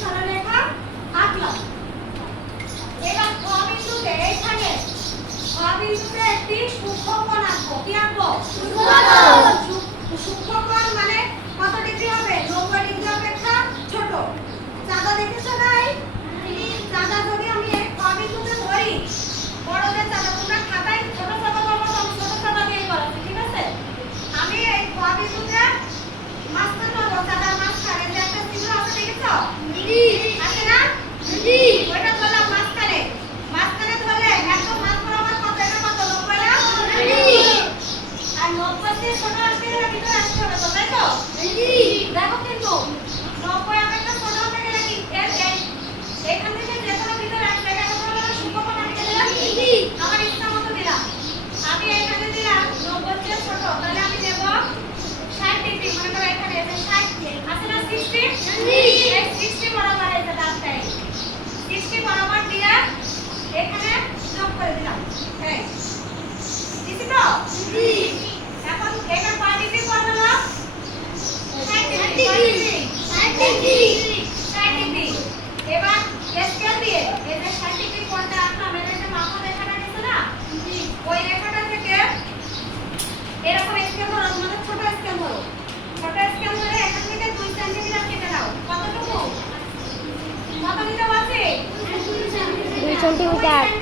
সরলরেখা আঁকলাম এবার একটি সূক্ষ্মকোণ আঁকবো। কি মানে সিক্সটি বরাবর এটা দাগটাই সিক্সটি বরাবর দিয়ে এখানে যোগ করে দিলাম হ্যাঁ 准备一下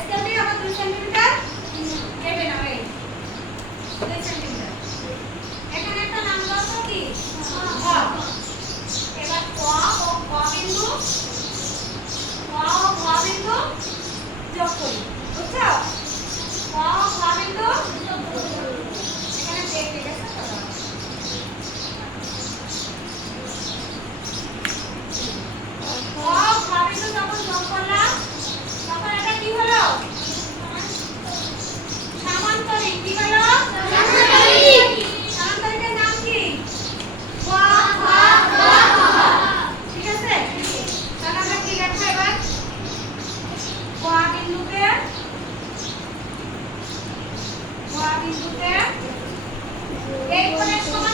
স্কেল দিয়ে আবার দুই সেন্টিমিটার নেবে না এই দুই সেন্টিমিটার এখানে একটা নাম্বার তো কি? এবার ক ও ক বিন্দু, ক ও ক বিন্দু যোগ করি। বিন্দুতে এই কোণের সমান